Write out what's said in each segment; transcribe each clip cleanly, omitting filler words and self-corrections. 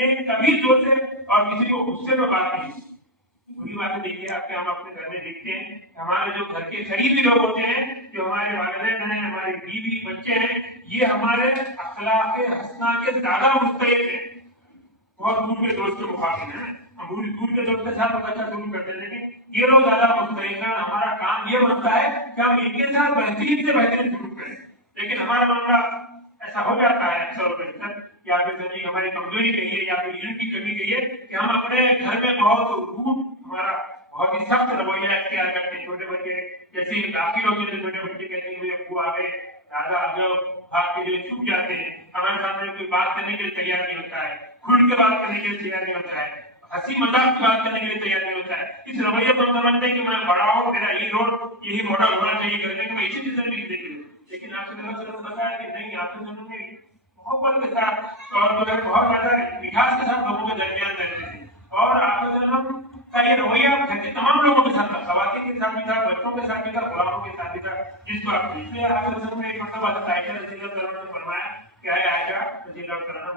में कभी जोर से और किसी को गुस्से में बात नहीं। बुरी बातें देखिए आपके, हम अपने घर में देखते हैं, हमारे जो घर के करीबी लोग होते हैं, जो हमारे वालिदैन हैं, हमारे बीवी बच्चे हैं, ये हमारे अखलाक हसना के ज्यादा मुस्तहिक हैं, बहुत दूर के दोस्त के मुकाबले हैं। हम दूर के दोस्त के साथ अच्छा शुरू करते हैं, लेकिन ये लोग ज्यादा मुस्तहिक हैं। हमारा काम ये बनता है कि हम इनके साथ बेहतरीन से बेहतरीन शुरू करें, लेकिन हमारा मामला ऐसा हो जाता है अक्सर, या फिर सभी हमारी कमजोरी कहिए या फिर इल्म की कमी कहिए कि हम अपने घर में बहुत रूट, हमारा बहुत ही सख्त रवैया अख्तियार करते हैं। छोटे बच्चे जैसे दाखिल होते हैं, छोटे बच्चे कहते हैं अब्बू आ गए, दादा आ गए, भाग के जो छुप जाते हैं, हमारे सामने कोई बात करने के लिए तैयार नहीं होता है, खुल के बात करने के लिए तैयार नहीं होता है, हंसी मजाक की बात करने के लिए तैयार नहीं होता है। इस रवैये को समझते हैं कि मैं बड़ा हूँ, मेरा यही रोड यही मॉडल होना चाहिए घर में, मैं इसी की जिंदगी देखी। लेकिन आपसे बताया कि नहीं, आपसे जिंदगी मोहब्बत के साथ और जो है बहुत ज्यादा मिठास के साथ लोगों के दरमियान रहते थे। और आपका का ये रवैया घर के तमाम लोगों के साथ था, खवातीन के साथ भी था, बच्चों के साथ भी था, गुलामों के साथ भी था, जिसको आप इसलिए आपके में एक मतलब आता है फरमाया क्या है आयशा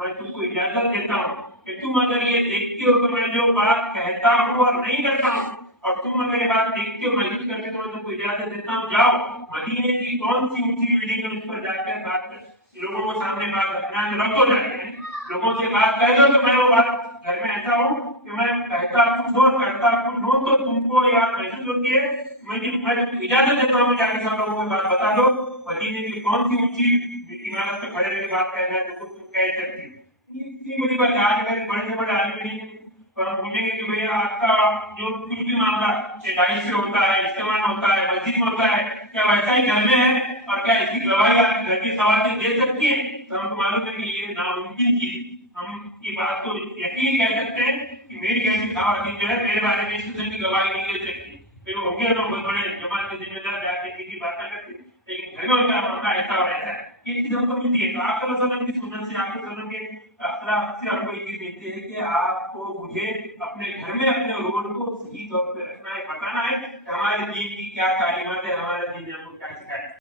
मैं तुमको इजाजत देता हूँ कि तुम अगर ये देखते हो कि मैं जो बात कहता हूँ और नहीं करता हूँ, और तुम अगर ये बात देखते हो महसूस करके, तो मैं तुमको इजाजत देता हूँ, जाओ मदीने की कौन सी ऊंची बिल्डिंग है उस पर जाकर बात कर, लोगों को सामने बात रखना रखो, जाके लोगों से बात कह दो। तो मैं वो बात घर में ऐसा हूँ कि मैं कहता कुछ हो करता कुछ हो, तो तुमको ये बात महसूस होती है, मैं इजाजत देता हूँ जाके सब लोगों को बात बता दो, मदीने की कौन सी ऊंची इमारत पे खड़े रह बात कहना है तो तुम कह सकती हो। इतनी बड़ी बात आज बड़े से बड़े आदमी नहीं, तो हम पूछेंगे कि भैया आपका जो कुछ भी मामला डाइट से होता है, इस्तेमाल होता है, मस्जिद में होता है, क्या वैसा ही घर में है, और क्या इसकी गवाही आपकी घर की सवाल दे सकती है? तो हमको मालूम है कि ये नामुमकिन चीज, हम ये बात को यकीन कह सकते हैं कि मेरी घर की सवाल जो है मेरे बारे में इस किस्म की गवाही नहीं दे सकती। तो होंगे ना बहुत बड़े जमात के जिम्मेदार जाके किसी बात करते, लेकिन घर में उनका मामला ऐसा और ऐसा है, ये चीज हमको मिलती है। तो आप सल्लल्लाहु की सुन्नत से, आप सल्लल्लाहु के अखलाक से हमको ये चीज मिलती है कि आपको मुझे अपने घर में अपने रोल को सही तौर पर रखना है।